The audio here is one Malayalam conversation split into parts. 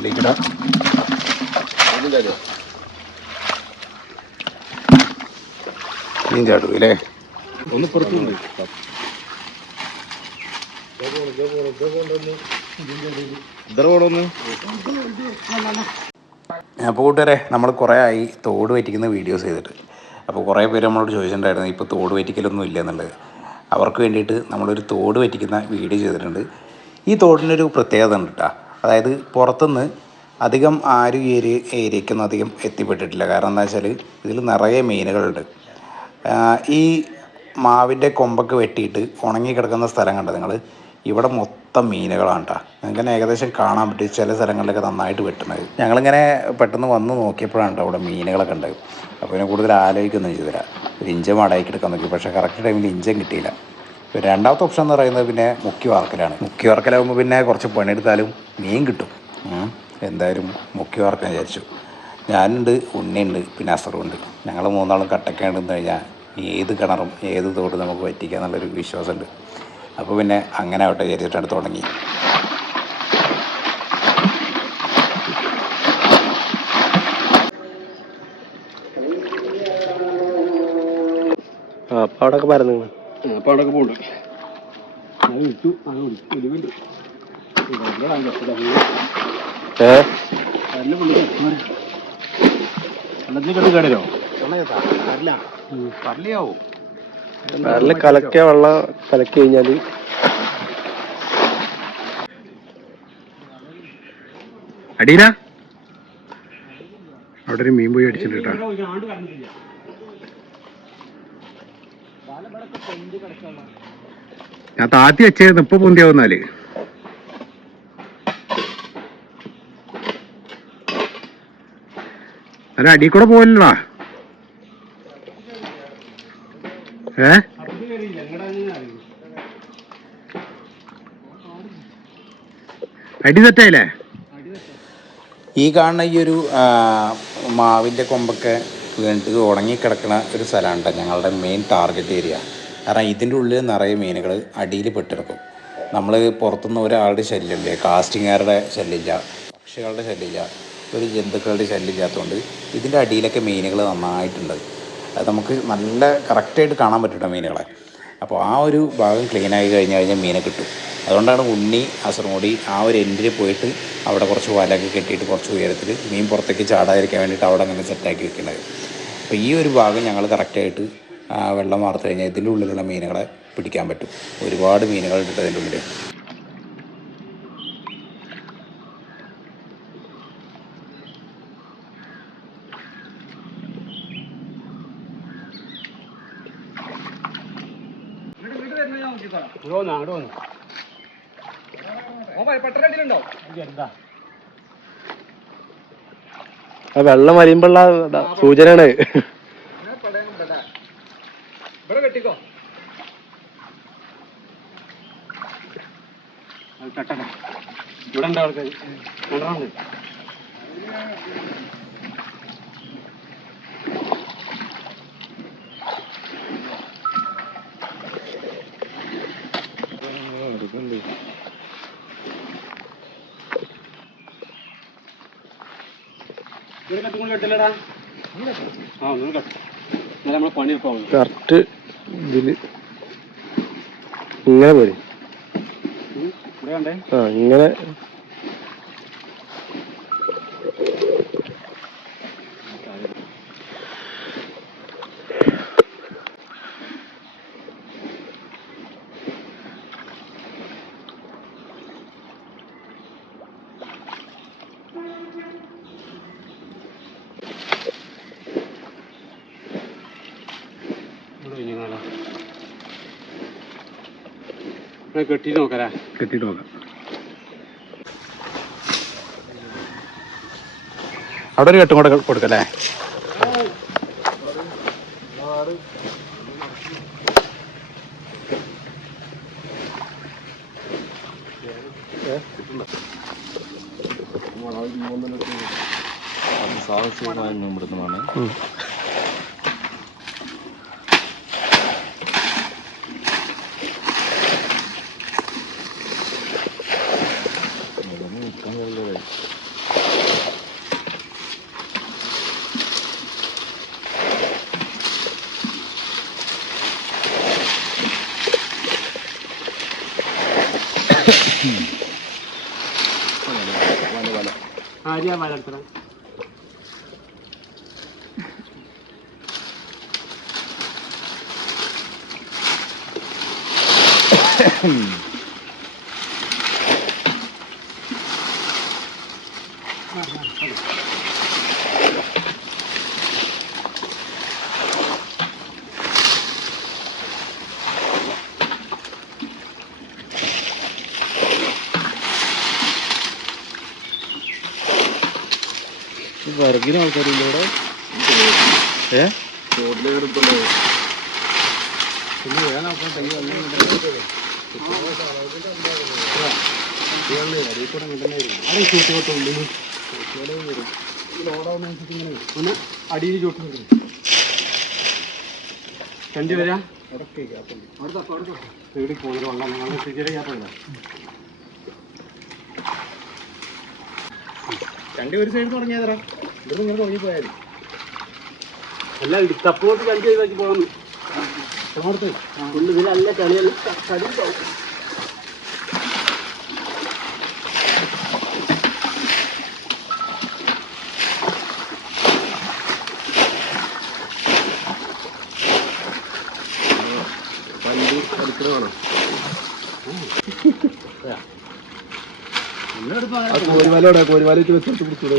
ഇതിലേക്കിടാം മീൻ ചാടും അല്ലേ? ഒന്ന് പുറത്തുണ്ട് അപ്പോൾ കൂട്ടുകാരെ നമ്മൾ കുറേ ആയി തോട് വറ്റിക്കുന്ന വീഡിയോസ് ചെയ്തിട്ട്. അപ്പോൾ കുറേ പേര് നമ്മളോട് ചോദിച്ചിട്ടുണ്ടായിരുന്നു ഇപ്പോൾ തോട് വറ്റിക്കലൊന്നും ഇല്ല എന്നുള്ളത്. അവർക്ക് വേണ്ടിയിട്ട് നമ്മളൊരു തോട് വറ്റിക്കുന്ന വീഡിയോ ചെയ്തിട്ടുണ്ട്. ഈ തോടിനൊരു പ്രത്യേകത ഉണ്ട് കേട്ടോ അതായത് പുറത്തുനിന്ന് അധികം ആരും ഈ ഏരിയ ഏരിയക്കൊന്നും അധികം എത്തിപ്പെട്ടിട്ടില്ല. കാരണം എന്താ വെച്ചാൽ ഇതിൽ നിറയെ മീനുകളുണ്ട്. ഈ മാവിന്റെ കൊമ്പൊക്കെ വെട്ടിയിട്ട് ഉണങ്ങി കിടക്കുന്ന സ്ഥലം കണ്ടോ നിങ്ങൾ ഇവിടെ മൊത്തം മീനുകളാണ് കേട്ടോ നിങ്ങൾക്ക് തന്നെ ഏകദേശം കാണാൻ പറ്റും ചില സ്ഥലങ്ങളിലൊക്കെ നന്നായിട്ട് വെട്ടുന്നത്. ഞങ്ങളിങ്ങനെ പെട്ടെന്ന് വന്ന് നോക്കിയപ്പോഴാണ് കേട്ടോ അവിടെ മീനുകളൊക്കെ ഉണ്ട്. അപ്പോൾ ഇതിനെ കൂടുതൽ ആലോചിക്കൊന്നും ചെയ്തില്ല. ഇഞ്ചം എടുക്കാൻ നോക്കി. പക്ഷേ കറക്റ്റ് ടൈമിൽ ഇഞ്ചം കിട്ടിയില്ല. പിന്നെ രണ്ടാമത്തെ ഓപ്ഷൻ എന്ന് പറയുന്നത് പിന്നെ മുക്കി വാർക്കലാണ് മുക്കി വാർക്കലാകുമ്പോൾ പിന്നെ കുറച്ച് പണിയെടുത്താലും മീൻ കിട്ടും. എന്തായാലും മുക്കി വാർക്കാൻ വിചാരിച്ചു. ഞാനുണ്ട് ഉണ്ണിയുണ്ട് പിന്നെ അസറുണ്ട്. ഞങ്ങൾ മൂന്നാളും കട്ടക്കേണ്ടെന്ന് കഴിഞ്ഞാൽ ഏത് കിണറും ഏത് തോട് നമുക്ക് പറ്റിക്കുക എന്നുള്ളൊരു വിശ്വാസമുണ്ട്. അപ്പോൾ പിന്നെ അങ്ങനെ ആവട്ടെ വിചാരിച്ചിട്ടാണ് തുടങ്ങി. അപ്പൊ അവിടെ പരന്നു അപ്പൊ അവിടെ പോണ്ട്. അത് വിട്ടു അത് വിട്ടു എലിവുണ്ട് ഏ? വെള്ളത്തിൽ കണ്ട് കേടരോ പള്ളിയാവും നല്ല കലക്കിയ വെള്ളം കലക്കി കഴിഞ്ഞാൽ അടീല അവിടെ ഒരു മീൻ പോയി അടിച്ചിട്ടുണ്ട് കേട്ടോ. ഞാൻ താത്തി വെച്ചായിരുന്നു ഇപ്പൊ പൊന്തിയാവുന്നാൽ. അല്ല അടി കൂടെ പോലല്ലടാ ഏ? അടി തെറ്റായില്ലേ ഈ കാണുന്ന ഈ ഒരു മാവിന്റെ കൊമ്പൊക്കെ വീണിട്ട് ഉണങ്ങിക്കിടക്കുന്ന ഒരു സ്ഥലമാണ് കേട്ടോ ഞങ്ങളുടെ മെയിൻ ടാർഗറ്റ് ഏരിയ കാരണം ഇതിന്റെ ഉള്ളിൽ നിറയെ മീനുകൾ അടിയിൽ പെട്ടിടക്കും നമ്മൾ പുറത്തുനിന്ന് ഒരാളുടെ ശല്യമില്ല? കാസ്റ്റിങ്ങുകാരുടെ ശല്യമില്ല. പക്ഷികളുടെ ശല്യമില്ല. ഒരു ജന്തുക്കളുടെ ശല്യമില്ലാത്തതുകൊണ്ട് ഇതിന്റെ അടിയിലൊക്കെ മീനുകൾ നന്നായിട്ടുണ്ട്. അത് നമുക്ക് നല്ല കറക്റ്റായിട്ട് കാണാൻ പറ്റും മീനുകളെ. അപ്പോൾ ആ ഒരു ഭാഗം ക്ലീനായി കഴിഞ്ഞ് കഴിഞ്ഞാൽ മീനെ കിട്ടും. അതുകൊണ്ടാണ് ഉണ്ണി അസർമോടി ആ ഒരു എൻഡിൽ പോയിട്ട് അവിടെ കുറച്ച് വലയൊക്കെ കെട്ടിയിട്ട് കുറച്ച് ഉയരത്തിൽ മീൻ പുറത്തേക്ക് ചാടാതിരിക്കാൻ വേണ്ടിയിട്ട് അവിടെ അങ്ങനെ സെറ്റാക്കി വെക്കുന്നത് അപ്പോൾ ഈ ഒരു ഭാഗം ഞങ്ങൾ കറക്റ്റായിട്ട് വെള്ളം വാർത്ത് കഴിഞ്ഞാൽ ഇതിന്റെ ഉള്ളിലുള്ള മീനുകളെ പിടിക്കാൻ പറ്റും. ഒരുപാട് മീനുകൾ ഉണ്ട് അതിന്റെ ഉള്ളിൽ അങ്ങോട്ട് വന്നു. ആ വെള്ളം വലിയുമ്പോള്ള സൂചനയാണ്. ഇവിടെ ഉണ്ട് ആൾക്കാർ എളുപ്പമാവും കറക്റ്റ് ഇതിൽ ഇങ്ങനെ പോരെ? ഇവിടെ കണ്ടേ? ആ ഇങ്ങനെ ഇവിടെ കഴിഞ്ഞാലോ കെട്ടിട്ട് നോക്കരാ കെട്ടിയിട്ട് നോക്കാം. അവിടെ ഒരു കെട്ടും കൂടെ കൊടുക്കല്ലേ? സാഹസികമായ മൃതമാണ് ഉം. ആര്യാ വലത്തറ വിറകിന് ആൾക്കാരില്ല ഇവിടെ ഏ അടിയിൽ ചോട്ട് കണ്ടി വരാ തേടി രണ്ടു ഒരു സൈഡ് തുടങ്ങിയതറ ഇവിടെ നിങ്ങൾ തുടങ്ങി പോയാൽ അല്ല ഇടുത്തപ്പോട്ട് കളി ചെയ്താക്കി പോകുന്നു ഫുള്ള് ഇതിലല്ല കളിയല്ല കടി കോരിവാലോടാ കോരിവാല വെച്ച് വെച്ചിട്ട് പിടിച്ചൂടെ?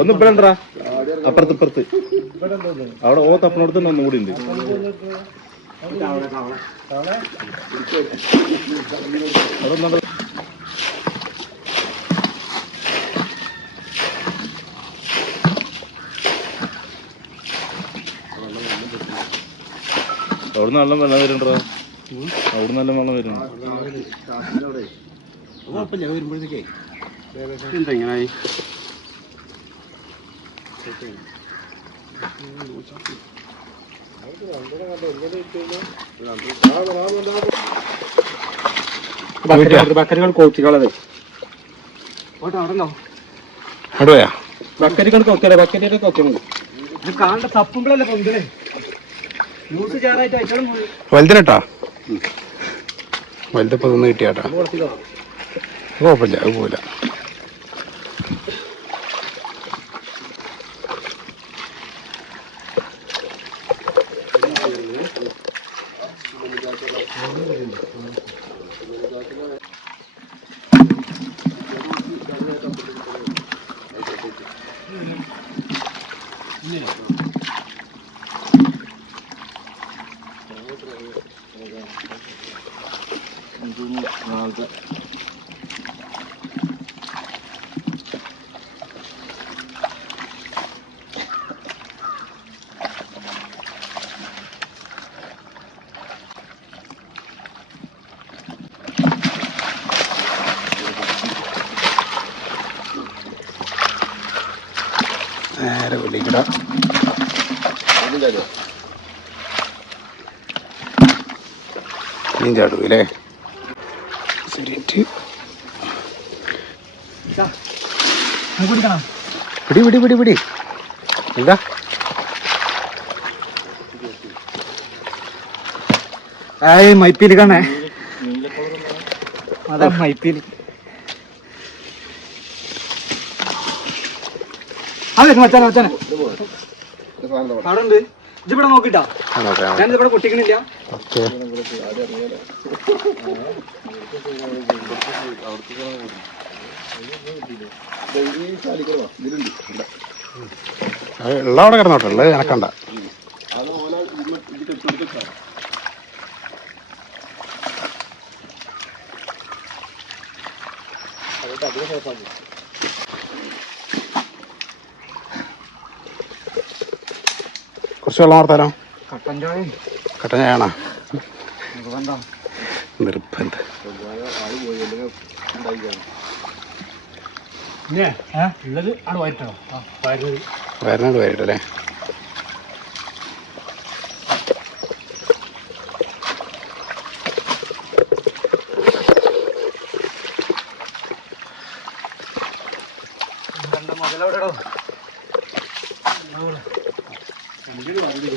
ഒന്ന് ഇപ്പഴണ്ടാ അപ്പുറത്ത് ഇപ്പുറത്ത് അവിടെ ഓ തപ്പനടുത്ത് ഒന്നും കൂടി ഉണ്ട്. അവിടെ. അവിടുന്ന് നല്ല വെള്ളം വരുന്നുണ്ടോ? അവിടുന്ന് നല്ല വെള്ളം വരുന്നു എന്താ അവിടെ ഉണ്ടോ അവിടെ പോയാ? ബക്കരികൾ കൊക്കല്ലേ ബക്കരിയൊക്കെ കൊക്കുന്നു കാണണ്ട തപ്പുമ്പോഴല്ലേ പൊന്തലേ ന്യൂസ് ചേരായിട്ട് അയച്ചാലും വലുതിനട്ടാ? വലുതിപ്പോ നിന്ന് കിട്ടിയാട്ടാ. കുഴപ്പമില്ല അത് പോവില്ല. നേരെ വിളിക്കട നീ ചാടും അല്ലേ ശരിയായിട്ട്. പിടി പിടി പിടി പിടി. എന്താ? ആയ് മൈപ്പിൽ കാണേ അതാ മൈപ്പീൽ അതെ മച്ചാനെ മച്ചാനെ അവിടെ ഉണ്ട്. ഇതിവിടെ നോക്കിട്ടാ. ഞാൻ ഇവിടെ പൊട്ടിക്കണില്ല. ഉള്ള അവിടെ കിടന്നോട്ടെ ഉള്ളത് എനക്കണ്ട. കുറച്ച് വെള്ളം വാർത്താലോ കട്ടൻ ചായ കട്ടൻ ചായണോ നിർബന്ധം വയറിനോട് വരട്ടല്ലേ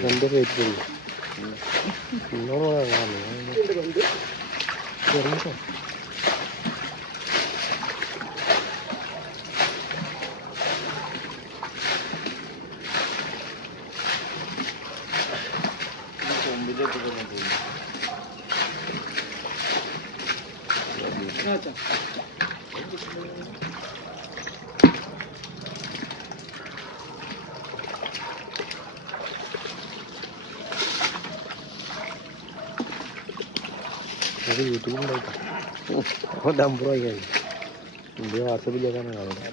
രണ്ട് പ്ലേറ്റ് ഉള്ളൂ ചെറുപ്പം നമ്പർ വാങ്ങിയാൽ എന്റെ വാട്സപ്പിൽ ചേക്കാനാണ് കാണുന്നത്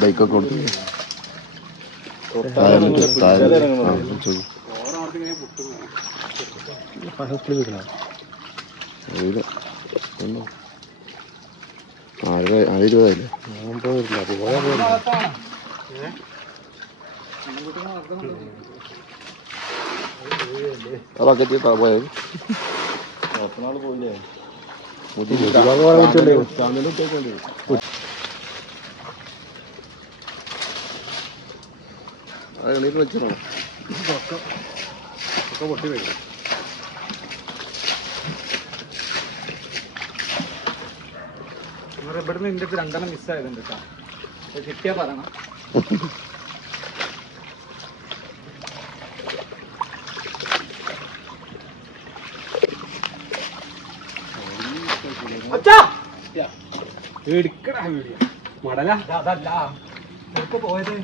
ബൈക്കൊക്കെ കൊടുത്തു പോയത് പോയില്ലേ ഇവിടുന്ന് അടുത്ത് രണ്ടെണ്ണം മിസ്സായതുണ്ട് കേട്ടോ കിട്ടിയാ പറയണം. എടുക്കടാ മടല. അതല്ല പോയത്